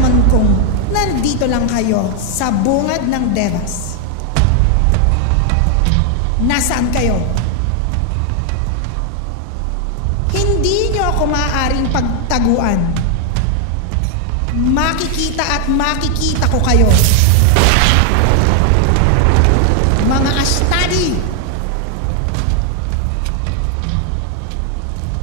nararamdaman kong nandito lang kayo sa bungad ng Devas. Nasaan kayo? Hindi niyo ako maaaring pagtaguan. Makikita at makikita ko kayo. Mga Ashtadi!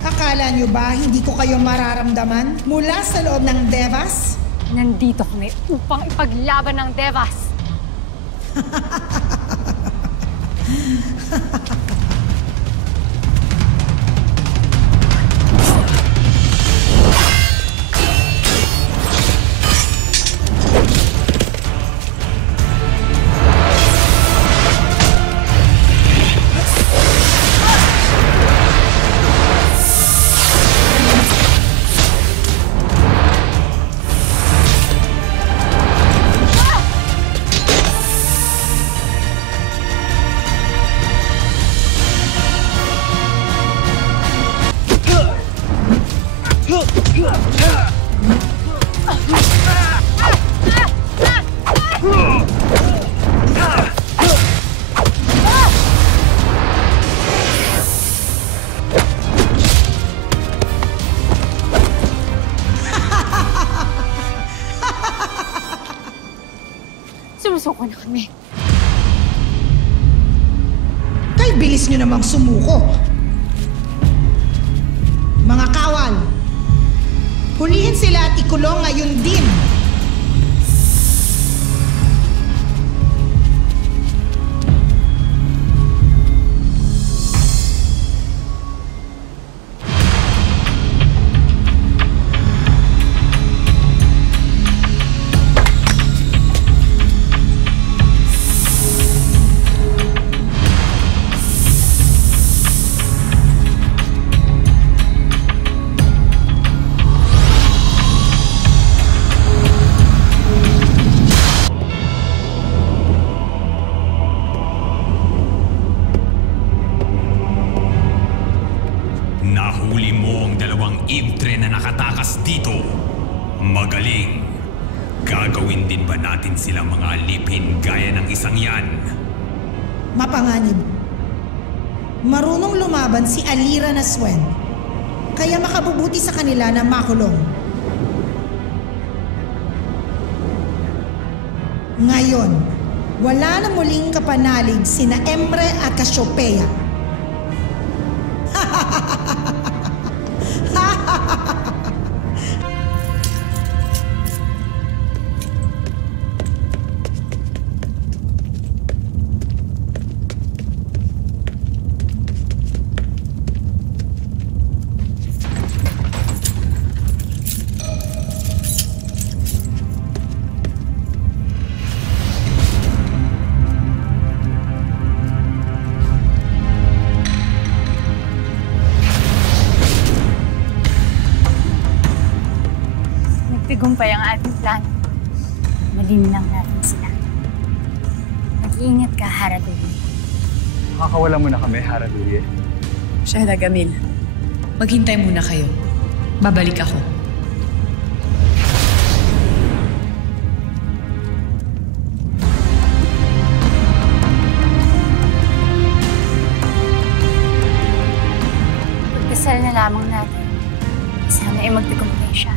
Akala niyo ba hindi ko kayo mararamdaman mula sa loob ng Devas? Nandito kami upang ipaglaban ng Devas. Sumusuko na kami. Kay bilis nyo namang sumuko. Mga kawal, hulihin sila at ikulong ngayon din. Nahuli mo ang dalawang Ivtre na nakatakas dito. Magaling. Gagawin din ba natin silang mga alipin gaya ng isang yan? Mapanganib. Marunong lumaban si Alira na Swen. Kaya makabubuti sa kanila na makulong. Ngayon, wala na muling kapanalig sina Emre at Cassiopeia. Nagtagumpay ang ating plan. Malin lang natin sila. Mag-iingat ka, Haraduli. Makakawala muna kami, Haraduli. Shahda Gamil, maghintay muna kayo. Babalik ako. Pagkasal na lamang natin. Sana ay magtagumpay siya.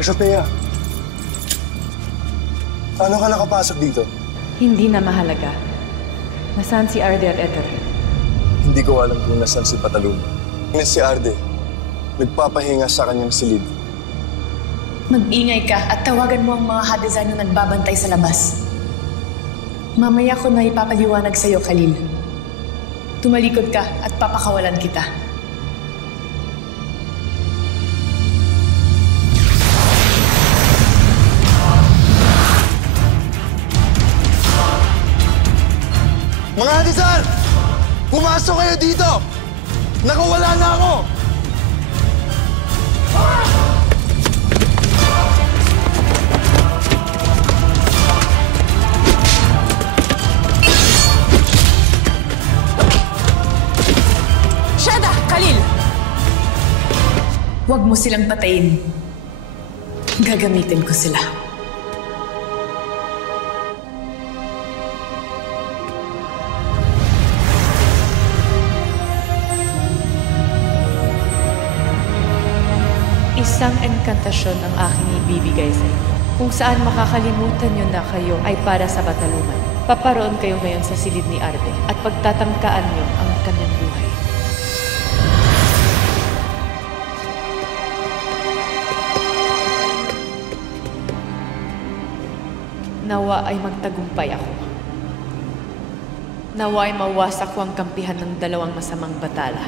Cassiopeia, paano ka nakapasok dito? Hindi na mahalaga. Nasaan si Arde at Ether? Hindi ko alam kung nasan si Patalon. Ngunit si Arde, nagpapahinga sa kanyang silid. Mag-ingay ka at tawagan mo ang mga Hadezan na nagbabantay sa labas. Mamaya ko na ipapaliwanag sa'yo, Khalil. Tumalikod ka at papakawalan kita. Mga hadisal! Pumasok kayo dito! Nakawala na ako! Shada! Khalil! Huwag mo silang patayin. Gagamitin ko sila. Isang enkantasyon ang aking ibibigay sa inyo. Kung saan makakalimutan nyo na kayo ay para sa Bataluman. Paparoon kayo ngayon sa silid ni Arde at pagtatangkaan nyo ang kanyang buhay. Nawa ay magtagumpay ako. Nawa ay mawasak ko ang kampihan ng dalawang masamang batala.